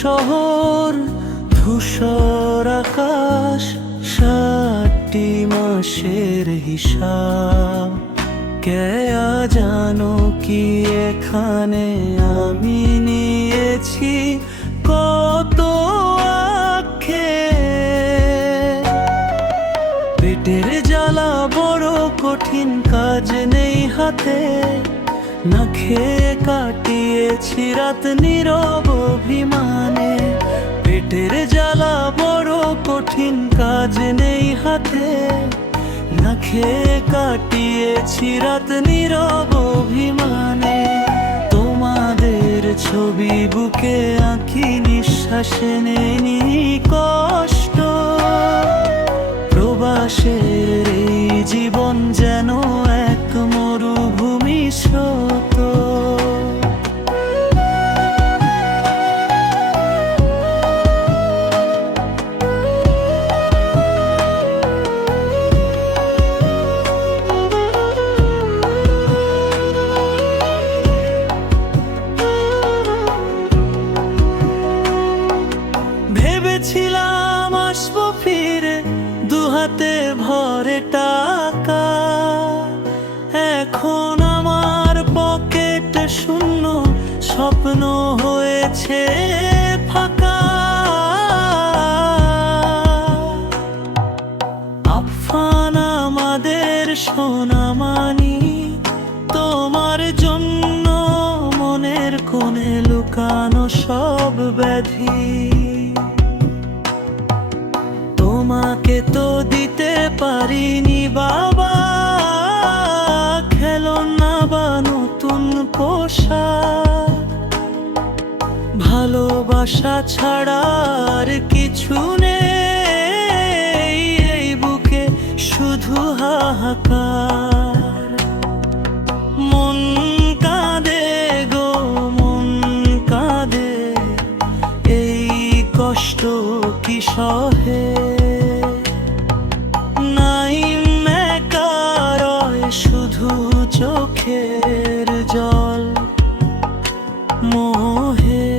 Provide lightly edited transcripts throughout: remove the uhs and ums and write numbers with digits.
শহর, ধূসর আকাশ, 7টি মাসের হিসাব। কেয়া জানো কি এখানে আমি নিয়েছি কত আক্ষে। পেটের জ্বালা বড় কঠিন, কাজ নেই হাতে, না খেয়ে কাটিয়েছি রাত নীরব অভিমানে। পেটের জ্বালা বড় কঠিন, কাজ নেই হাতে, না খেয়ে কাটিয়েছি রাত নীরব অভিমানে। তোমাদের ছবি বুকে আঁকি, নিঃশ্বাসে নেই কষ্ট। প্রবাসের এই জীবন যেন এক মরুভূমি স্রোত। ভেবেছিলাম আসবো ফিরে, দুহাতে ভরে টাকা। এখন আমার পকেট শূন্য, স্বপ্ন হয়েছে ফাঁকা। আফান আমাদের সোনামানি, তোমার জন্য মনের কোণে লুকানো সব ব্যাধি। তোমাকে তো দিতে পারিনি বাবা, খেলনা বা নতুন পোশাক। ভালোবাসা ছাড়া আর কিছু নেই এই বুকে, শুধু হাহাকার। মন কাঁদে গো মন কাঁদে, এই কষ্ট কি সহে। শুধু চোখের জল মোহে।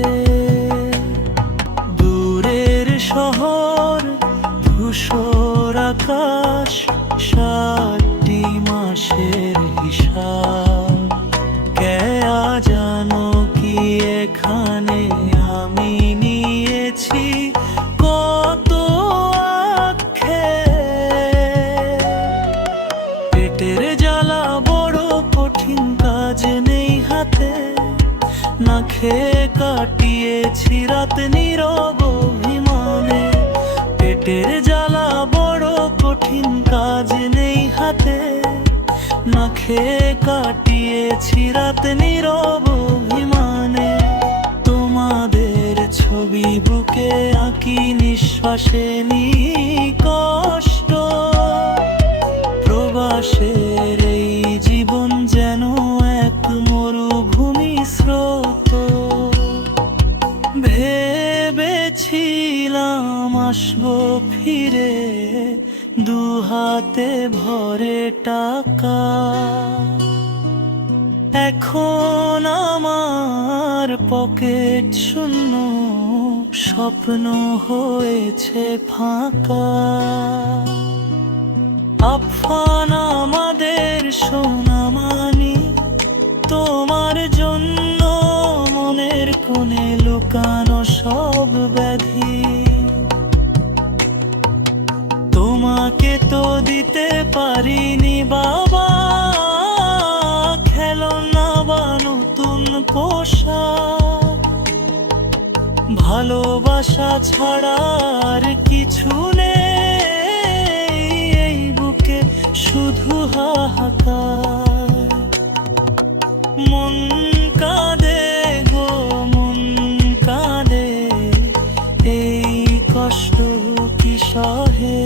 দূরের শহর, ধূসর আকাশ, 7টি মাসের হিসাব। কেয়া জানো কি এখানে আমি নিয়েছি কত আক্ষে। পেটের জ্বালা বড় কঠিন, কাজ নেই হাতে, না খেয়ে কাটিয়েছি রাত নীরব অভিমানে। পেটের জ্বালা বড় কঠিন, কাজ নেই হাতে, না খেয়ে কাটিয়েছি রাত নীরব অভিমানে। তোমাদের ছবি বুকে আঁকি, নিঃশ্বাসে নি কষ্ট। প্রবাসের এই জীবন যেন এক মরুভূমি স্রোত। ভেবেছিলাম আসবো ফিরে, দুহাতে ভরে টাকা। এখন আমার পকেট শূন্য, স্বপ্ন হয়েছে ফাঁকা। আফান আমাদের সোনামানি, তোমার জন্য মনের কোণে লুকানো সব ব্যাধি। তোমাকে তো দিতে পারিনি বাবা, খেলনা বা নতুন পোশাক। ভালোবাসা ছাড়া আর কিছু নেই এই বুকে, শুধু হাহাকার। মন কাঁদে গো মন কাঁদে, এই কষ্ট কি সহে।